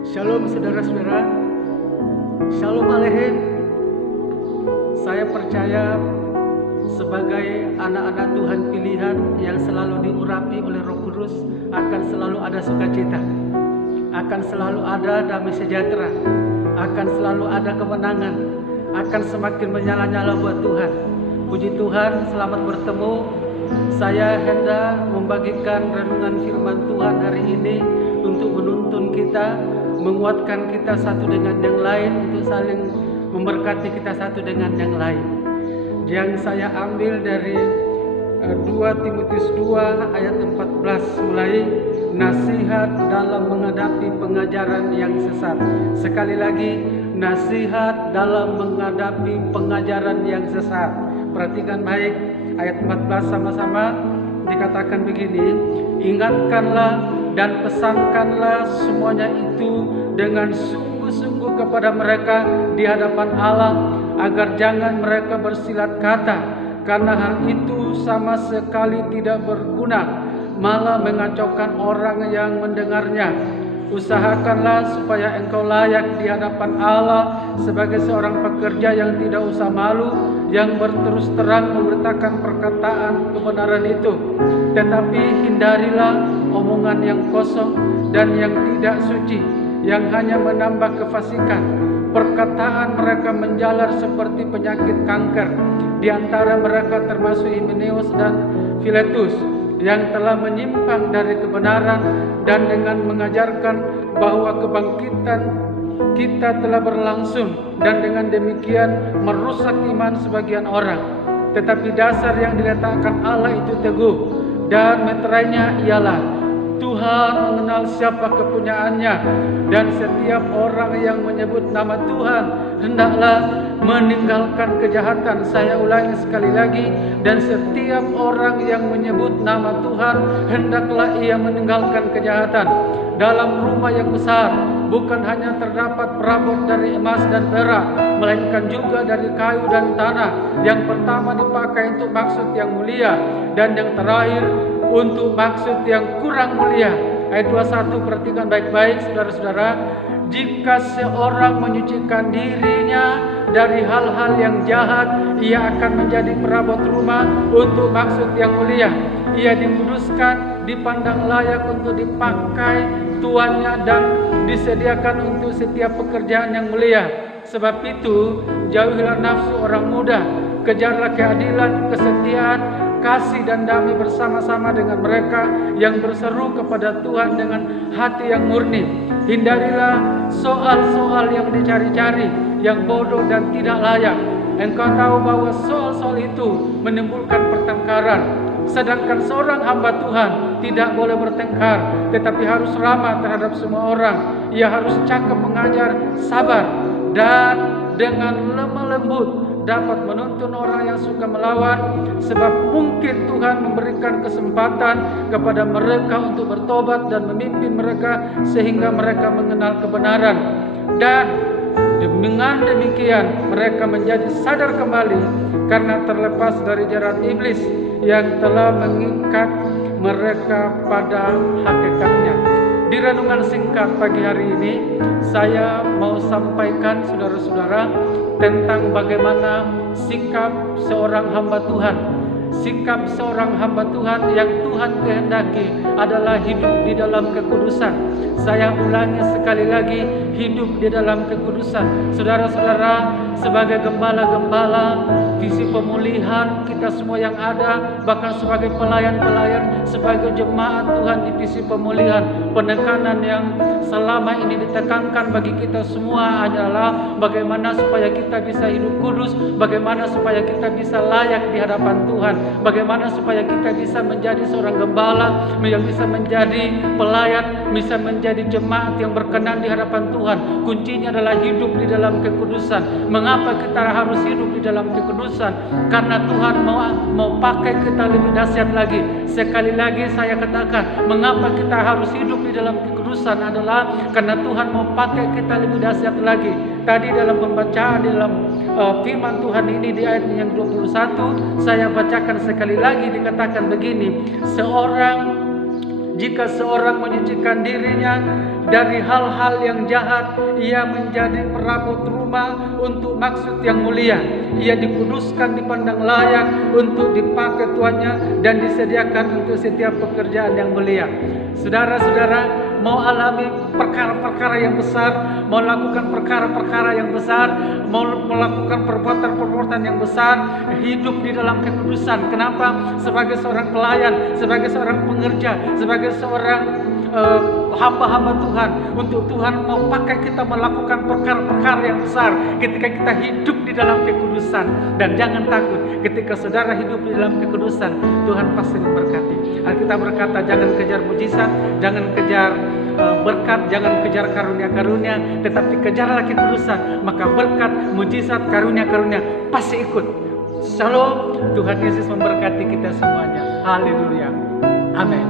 Shalom saudara-saudara, Shalom Aleichem. Saya percaya sebagai anak-anak Tuhan pilihan yang selalu diurapi oleh Roh Kudus akan selalu ada sukacita, akan selalu ada damai sejahtera, akan selalu ada kemenangan, akan semakin menyala-nyala buat Tuhan. Puji Tuhan, selamat bertemu. Saya hendak membagikan renungan firman Tuhan hari ini untuk menuntun kita, menguatkan kita satu dengan yang lain, untuk saling memberkati kita satu dengan yang lain. Yang saya ambil dari 2 Timotius 2 ayat 14 mulai, nasihat dalam menghadapi pengajaran yang sesat. Sekali lagi, nasihat dalam menghadapi pengajaran yang sesat. Perhatikan baik ayat 14 sama-sama, dikatakan begini, ingatkanlah dan pesankanlah semuanya itu dengan sungguh-sungguh kepada mereka di hadapan Allah, agar jangan mereka bersilat kata, karena hal itu sama sekali tidak berguna, malah mengacaukan orang yang mendengarnya. Usahakanlah supaya engkau layak di hadapan Allah sebagai seorang pekerja yang tidak usah malu, yang berterus terang memberitakan perkataan kebenaran itu. Tetapi hindarilah omongan yang kosong dan yang tidak suci, yang hanya menambah kefasikan. Perkataan mereka menjalar seperti penyakit kanker. Di antara mereka termasuk Himeneus dan Filetus, yang telah menyimpang dari kebenaran dan dengan mengajarkan bahwa kebangkitan kita telah berlangsung, dan dengan demikian merusak iman sebagian orang. Tetapi dasar yang diletakkan Allah itu teguh, dan meterainya ialah Tuhan mengenal siapa kepunyaannya, dan setiap orang yang menyebut nama Tuhan hendaklah meninggalkan kejahatan. Saya ulangi sekali lagi, dan setiap orang yang menyebut nama Tuhan hendaklah ia meninggalkan kejahatan. Dalam rumah yang besar bukan hanya terdapat perabot dari emas dan perak, melainkan juga dari kayu dan tanah. Yang pertama dipakai untuk maksud yang mulia, dan yang terakhir untuk maksud yang kurang mulia. Ayat 21, perhatikan baik-baik saudara-saudara. Jika seorang menyucikan dirinya dari hal-hal yang jahat, ia akan menjadi perabot rumah untuk maksud yang mulia. Ia dikuduskan, dipandang layak untuk dipakai tuannya, dan disediakan untuk setiap pekerjaan yang mulia. Sebab itu, jauhilah nafsu orang muda, kejarlah keadilan, kesetiaan, kasih dan damai bersama-sama dengan mereka yang berseru kepada Tuhan dengan hati yang murni. Hindarilah soal-soal yang dicari-cari, yang bodoh dan tidak layak. Engkau tahu bahwa soal-soal itu menimbulkan pertengkaran. Sedangkan seorang hamba Tuhan tidak boleh bertengkar, tetapi harus ramah terhadap semua orang. Ia harus cakap mengajar, sabar, dan dengan lemah lembut dapat menuntun orang yang suka melawan, sebab mungkin Tuhan memberikan kesempatan kepada mereka untuk bertobat dan memimpin mereka sehingga mereka mengenal kebenaran. Dan dengan demikian mereka menjadi sadar kembali karena terlepas dari jerat iblis yang telah mengikat mereka pada hakikatnya. Di renungan singkat pagi hari ini, saya mau sampaikan saudara-saudara tentang bagaimana sikap seorang hamba Tuhan. Sikap seorang hamba Tuhan yang Tuhan kehendaki adalah hidup di dalam kekudusan. Saya ulangi sekali lagi, hidup di dalam kekudusan. Saudara-saudara, sebagai gembala-gembala, visi pemulihan kita semua yang ada, bahkan sebagai pelayan-pelayan, sebagai jemaat Tuhan di visi pemulihan, penekanan yang selama ini ditekankan bagi kita semua adalah bagaimana supaya kita bisa hidup kudus, bagaimana supaya kita bisa layak di hadapan Tuhan, bagaimana supaya kita bisa menjadi seorang gembala, yang bisa menjadi pelayan, bisa menjadi jemaat yang berkenan di hadapan Tuhan. Kuncinya adalah hidup di dalam kekudusan. Mengapa kita harus hidup di dalam kekudusan? Karena Tuhan mau pakai kita lebih dahsyat lagi. Sekali lagi saya katakan, mengapa kita harus hidup di dalam kekudusan adalah karena Tuhan mau pakai kita lebih dahsyat lagi. Tadi dalam pembacaan di dalam firman Tuhan ini di ayat yang 21, saya bacakan sekali lagi, dikatakan begini, jika seorang menyucikan dirinya dari hal-hal yang jahat. Ia menjadi perabot rumah untuk maksud yang mulia. Ia dikuduskan, dipandang layak untuk dipakai tuannya, dan disediakan untuk setiap pekerjaan yang mulia. Saudara-saudara, mau alami perkara-perkara yang besar, mau lakukan perkara-perkara yang besar, mau melakukan perbuatan-perbuatan yang besar, hidup di dalam kekudusan. Kenapa? Sebagai seorang pelayan, sebagai seorang pengerja, sebagai seorang hamba-hamba Tuhan, untuk Tuhan mau pakai kita melakukan perkara-perkara yang besar ketika kita hidup di dalam kekudusan. Dan jangan takut, ketika saudara hidup di dalam kekudusan, Tuhan pasti memberkati. Alkitab berkata, jangan kejar mujizat, jangan kejar berkat, jangan kejar karunia-karunia, tetapi kejarlah kekudusan, maka berkat, mujizat, karunia-karunia pasti ikut. Shalom. Tuhan Yesus memberkati kita semuanya. Haleluya. Amin.